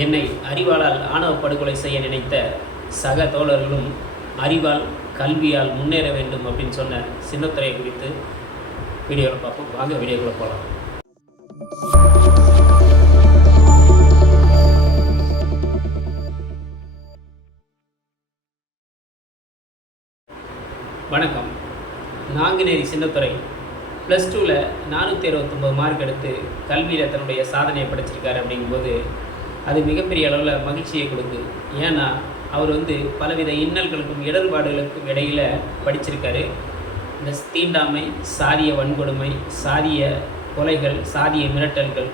என்னை அறிவாளால் ஆணவ படுகொலை செய்ய நினைத்த சக தோழர்களும் அறிவால் கல்வியால் முன்னேற வேண்டும் அப்படின்னு சொன்ன சின்னத்துறையை குறித்து வீடியோவில் பார்ப்போம். வாங்க வீடியோக்குள்ளே போகலாம் வணக்கம். நாங்குநேரி சின்னத்துறை ப்ளஸ் டூவில் நானூற்றி அறுபத்தொம்பது மார்க் எடுத்து கல்வியில் தன்னுடைய சாதனையை படைச்சிருக்காரு அப்படிங்கும்போது அது மிகப்பெரிய அளவில் மகிழ்ச்சியை கொடுக்குது. ஏன்னா அவர் வந்து பலவித இன்னல்களுக்கும் இடர்பாடுகளுக்கும் இடையில் படிச்சிருக்காரு. இந்த தீண்டாமை சாதிய வன்கொடுமை சாதிய கொலைகள் சாதிய மிரட்டல்கள்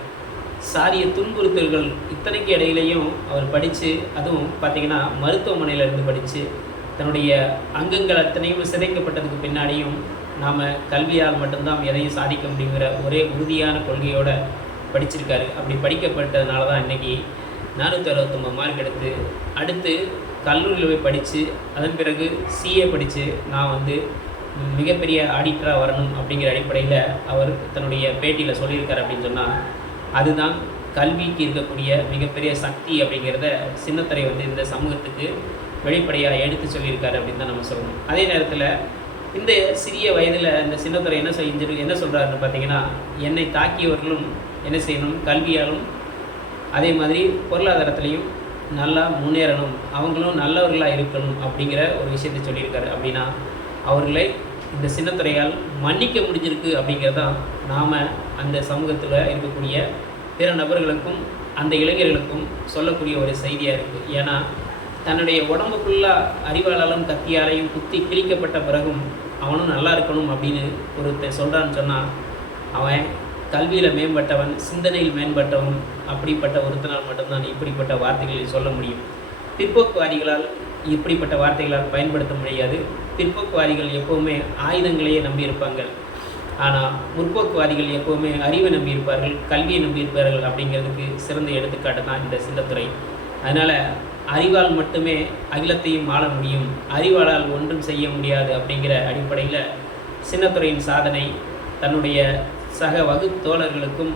சாதிய துன்புறுத்தல்கள் இத்தனைக்கு இடையிலையும் அவர் படித்து அதுவும் பார்த்திங்கன்னா மருத்துவமனையில் இருந்து படித்து தன்னுடைய அங்கங்கள் அத்தனையும் சிதைக்கப்பட்டதுக்கு பின்னாடியும் நாம் கல்வியால் மட்டும்தான் எதையும் சாதிக்க முடியுங்கிற ஒரே உறுதியான கொள்கையோடு படிச்சிருக்காரு. அப்படி படிக்கப்பட்டதுனால தான் இன்றைக்கி நானூற்றி அறுபத்தொம்பது மார்க் எடுத்து அடுத்து கல்லூரியில் போய் படித்து அதன் பிறகு சிஏ படித்து நான் வந்து மிகப்பெரிய ஆடிட்டராக வரணும் அப்படிங்கிற அடிப்படையில் அவர் தன்னுடைய பேட்டியில் சொல்லியிருக்காரு அப்படின்னு சொன்னால் அதுதான் கல்விக்கு இருக்கக்கூடிய மிகப்பெரிய சக்தி அப்படிங்கிறத சின்னத்துறை வந்து இந்த சமூகத்துக்கு வெளிப்படையாக எடுத்து சொல்லியிருக்காரு அப்படின்னு தான் நம்ம சொல்லணும். அதே நேரத்தில் இந்த சிறிய வயதில் இந்த சின்னத்துறை என்ன செஞ்சு என்ன சொல்கிறாருன்னு பார்த்தீங்கன்னா என்னை தாக்கியவர்களும் என்ன செய்யணும்? கல்வியாலும் அதே மாதிரி பொருளாதாரத்துலேயும் நல்லா முன்னேறணும். அவங்களும் நல்லவர்களாக இருக்கணும் அப்படிங்கிற ஒரு விஷயத்தை சொல்லியிருக்காரு. அப்படின்னா அவர்களை இந்த சின்னத்துறையால் மன்னிக்க முடிஞ்சிருக்கு அப்படிங்கிறதான் நாம் அந்த சமூகத்தில் இருக்கக்கூடிய பிற நபர்களுக்கும் அந்த இளைஞர்களுக்கும் சொல்லக்கூடிய ஒரு செய்தியாக இருக்குது ஏன்னா தன்னுடைய உடம்புக்குள்ள அறிவாளாலும் கத்தியாலையும் குத்தி கிழிக்கப்பட்ட பிறகும் அவனும் நல்லா இருக்கணும் அப்படின்னு ஒருத்தர் சொல்கிறான்னு சொன்னால் அவன் கல்வியில் மேம்பட்டவன் சிந்தனையில் மேம்பட்டவன் அப்படிப்பட்ட ஒருத்தனால் மட்டும்தான் இப்படிப்பட்ட வார்த்தைகளை சொல்ல முடியும். பிற்போக்குவாதிகளால் இப்படிப்பட்ட வார்த்தைகளால் பயன்படுத்த முடியாது. பிற்போக்குவாதிகள் எப்போவுமே ஆயுதங்களையே நம்பியிருப்பாங்க ஆனால் முற்போக்குவாதிகள் எப்போவுமே அறிவை நம்பியிருப்பார்கள் கல்வியை நம்பியிருப்பார்கள் அப்படிங்கிறதுக்கு சிறந்த எடுத்துக்காட்டு தான் இந்த சிந்தத்துறை அதனால் அறிவால் மட்டுமே அகிலத்தையும் ஆள முடியும். அறிவாளால் ஒன்றும் செய்ய முடியாது அப்படிங்கிற அடிப்படையில் சின்னத்துறையின் சாதனை தன்னுடைய சக வகுத்தோழர்களுக்கும்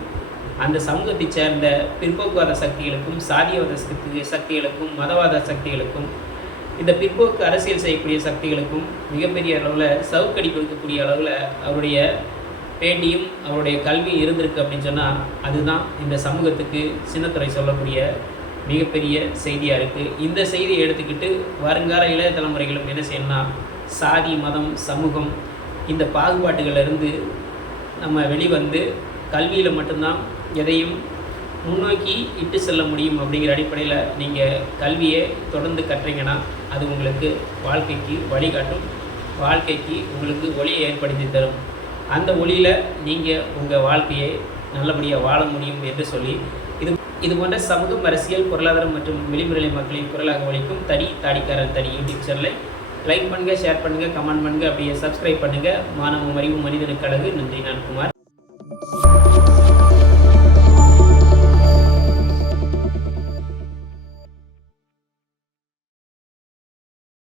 அந்த சமூகத்தைச் சேர்ந்த பிற்போக்குவாத சக்திகளுக்கும் சாதியவாத சக்திகளுக்கும் மதவாத சக்திகளுக்கும் இந்த பிற்போக்கு அரசியல் செய்யக்கூடிய சக்திகளுக்கும் மிகப்பெரிய அளவில் சவுக்கடி கொடுக்கக்கூடிய அளவில் அவருடைய பேட்டியும் அவருடைய கல்வியும் இருந்திருக்கு அப்படின்னு சொன்னால் அதுதான் இந்த சமூகத்துக்கு சின்னத்துறை சொல்லக்கூடிய மிகப்பெரிய செய்தியாக இருக்குது இந்த செய்தியை எடுத்துக்கிட்டு வருங்கால இளைய தலைமுறைகளும் என்ன செய்யணும்னா சாதி மதம் சமூகம் இந்த பாகுபாட்டுகளிலிருந்து நம்ம வெளிவந்து கல்வியில் மட்டும்தான் எதையும் முன்னோக்கி இட்டு செல்ல முடியும் அப்படிங்கிற அடிப்படையில் நீங்கள் கல்வியை தொடர்ந்து கற்றீங்கன்னா அது உங்களுக்கு வாழ்க்கைக்கு வழிகாட்டும். வாழ்க்கைக்கு உங்களுக்கு ஒளியை ஏற்படுத்தி தரும். அந்த ஒளியில் நீங்கள் உங்கள் வாழ்க்கையை நல்லபடியாக வாழ முடியும் என்று சொல்லி இது போன்ற சமூகம் அரசியல் பொருளாதாரம் மற்றும் விளிம்புநிலை மக்களின் குரலாக ஒழிக்கும் தடி தாடிக்காரன் தடி யூடியூப் சேனலை லைக் பண்ணுங்கள் ஷேர் பண்ணுங்கள் கமெண்ட் பண்ணுங்கள் அப்படியே சப்ஸ்கிரைப் பண்ணுங்கள் மாணவ அறிவு மனிதனுக்கு அழகு. நன்றி நான் குமார்.